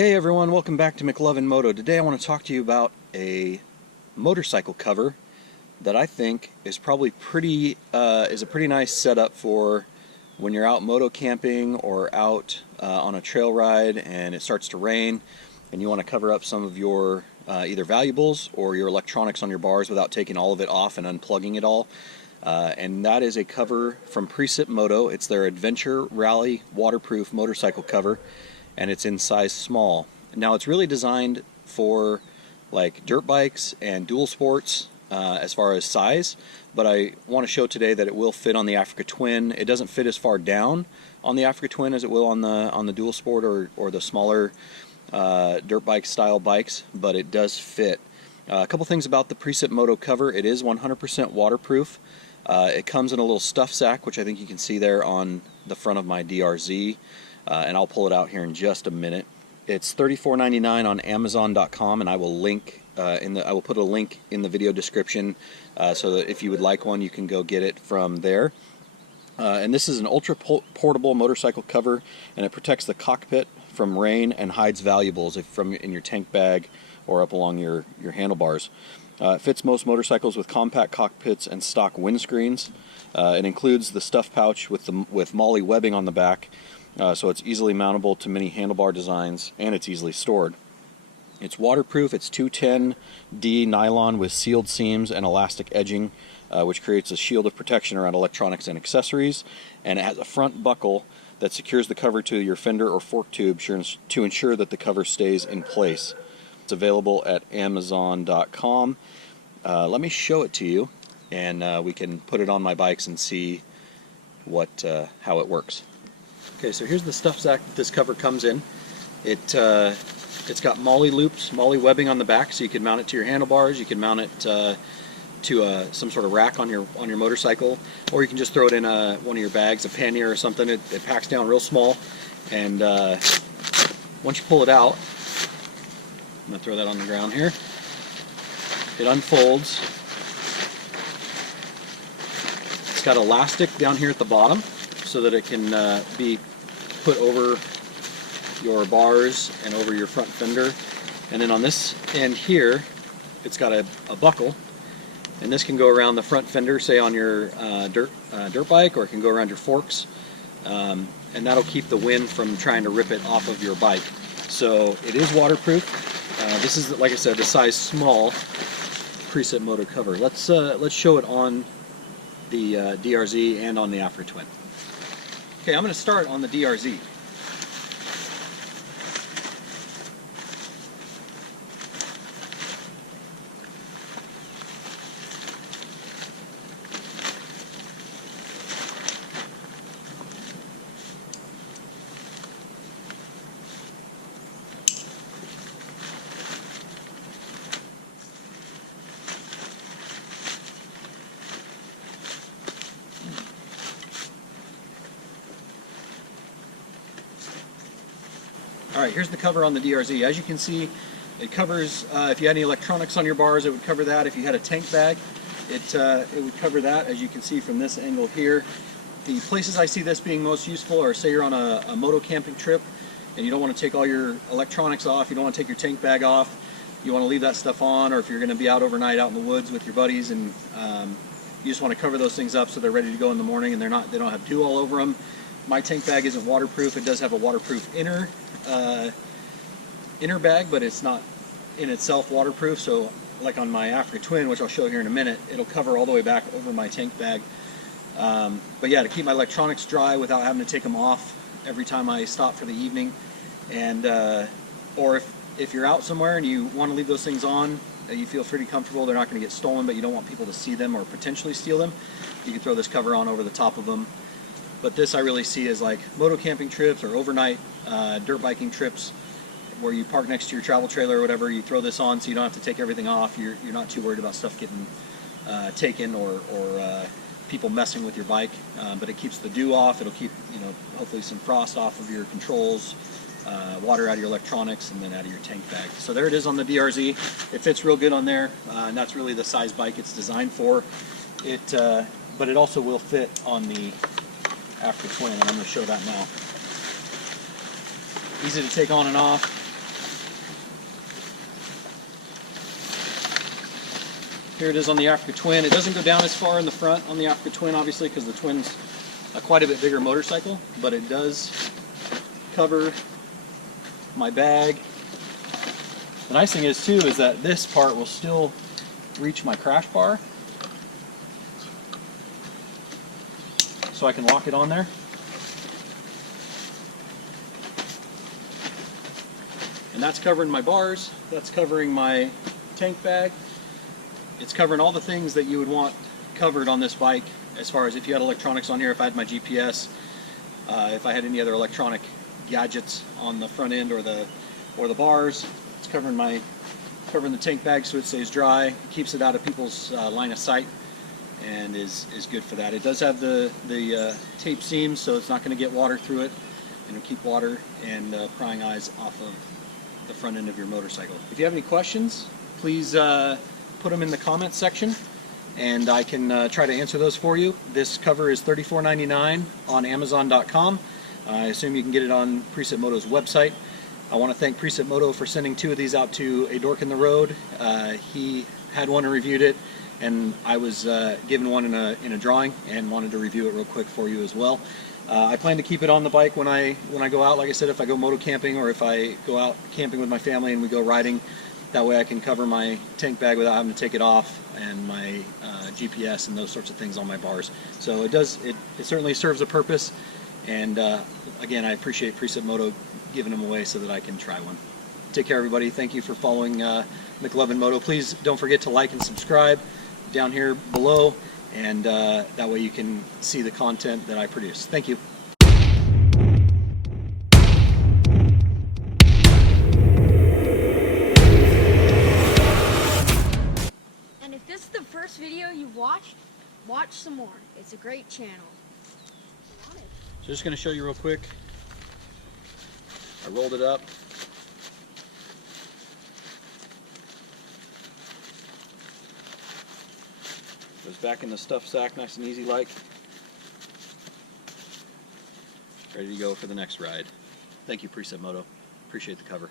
Hey everyone, welcome back to mclovinmoto. Today I want to talk to you about a motorcycle cover that I think is probably a pretty nice setup for when you're out moto camping or out on a trail ride and it starts to rain and you want to cover up some of your either valuables or your electronics on your bars without taking all of it off and unplugging it all. And that is a cover from Precip Moto. It's their Adventure Rally waterproof motorcycle cover, and it's in size small. Now it's really designed for like dirt bikes and dual sports as far as size, but I want to show today that it will fit on the Africa Twin. It doesn't fit as far down on the Africa Twin as it will on the dual sport or the smaller dirt bike style bikes, but it does fit. A couple things about the Precip Moto cover: it is 100% waterproof. It comes in a little stuff sack, which I think you can see there on the front of my DRZ. And I'll pull it out here in just a minute. It's $34.99 on Amazon.com, and I will link I will put a link in the video description so that if you would like one, you can go get it from there. And this is an ultra portable motorcycle cover, and it protects the cockpit from rain and hides valuables in your tank bag or up along your handlebars. It fits most motorcycles with compact cockpits and stock windscreens. It includes the stuff pouch with MOLLE webbing on the back. So it's easily mountable to many handlebar designs, and it's easily stored. It's waterproof. It's 210D nylon with sealed seams and elastic edging, which creates a shield of protection around electronics and accessories. And it has a front buckle that secures the cover to your fender or fork tube to ensure that the cover stays in place. It's available at Amazon.com. Let me show it to you, and we can put it on my bikes and see how it works. Okay, so here's the stuff sack that this cover comes in. It's got MOLLE loops, MOLLE webbing on the back, so you can mount it to your handlebars. You can mount it to some sort of rack on your motorcycle, or you can just throw it in one of your bags, a Pannier or something. It packs down real small, and once you pull it out, I'm going to throw that on the ground here. It unfolds. It's got elastic down here at the bottom, so that it can be put over your bars and over your front fender. And then on this end here, it's got a buckle, and this can go around the front fender, say on your dirt bike, or it can go around your forks, and that'll keep the wind from trying to rip it off of your bike. So it is waterproof. This is, like I said, the size small Precip Moto cover. Let's show it on the DRZ and on the Africa Twin. Okay, I'm going to start on the DRZ. Alright, here's the cover on the DRZ. As you can see, it covers, if you had any electronics on your bars, it would cover that. If you had a tank bag, it would cover that, as you can see from this angle here. The places I see this being most useful are, say you're on a moto camping trip and you don't want to take all your electronics off, you don't want to take your tank bag off, you want to leave that stuff on, or if you're going to be out overnight out in the woods with your buddies and you just want to cover those things up so they're ready to go in the morning and they don't have dew all over them. My tank bag isn't waterproof. It does have a waterproof inner bag, but it's not in itself waterproof. So like on my Africa Twin, which I'll show here in a minute, it'll cover all the way back over my tank bag. But yeah, to keep my electronics dry without having to take them off every time I stop for the evening. And or if you're out somewhere and you want to leave those things on, you feel pretty comfortable, they're not going to get stolen, but you don't want people to see them or potentially steal them, you can throw this cover on over the top of them. But this I really see as like moto camping trips or overnight dirt biking trips where you park next to your travel trailer or whatever. You throw this on so you don't have to take everything off. You're not too worried about stuff getting taken or people messing with your bike. But it keeps the dew off. It'll keep, hopefully some frost off of your controls, water out of your electronics, and then out of your tank bag. So there it is on the DRZ. It fits real good on there, and that's really the size bike it's designed for. But it also will fit on the Africa Twin, and I'm going to show that now. Easy to take on and off. Here it is on the Africa Twin. It doesn't go down as far in the front on the Africa Twin, obviously, because the Twin's a quite a bit bigger motorcycle, but it does cover my bag. The nice thing is, too, is that this part will still reach my crash bar, so I can lock it on there. And that's covering my bars, that's covering my tank bag. It's covering all the things that you would want covered on this bike, as far as if you had electronics on here, if I had my GPS, if I had any other electronic gadgets on the front end or the bars. It's covering the tank bag so it stays dry, keeps it out of people's line of sight, and is good for that. It does have the tape seams, so it's not going to get water through it, and it'll keep water and prying eyes off of the front end of your motorcycle. If you have any questions, please put them in the comments section, and I can try to answer those for you. This cover is $34.99 on Amazon.com. I assume you can get it on Precip Moto's website. I want to thank Precip Moto for sending 2 of these out to a dork in the road. He had one and reviewed it, and I was given one in a drawing and wanted to review it real quick for you as well. I plan to keep it on the bike when I go out. Like I said, if I go moto camping or if I go out camping with my family and we go riding, that way I can cover my tank bag without having to take it off, and my GPS and those sorts of things on my bars. So it certainly serves a purpose, and again, I appreciate Precip Moto giving them away so that I can try one. Take care, everybody. Thank you for following mclovinmoto. Please don't forget to like and subscribe down here below, and that way you can see the content that I produce. Thank you. And if this is the first video you've watched, watch some more. It's a great channel. So just going to show you real quick. I rolled it up. Goes back in the stuff sack, nice and easy like. Ready to go for the next ride. Thank you, Precip Moto. Appreciate the cover.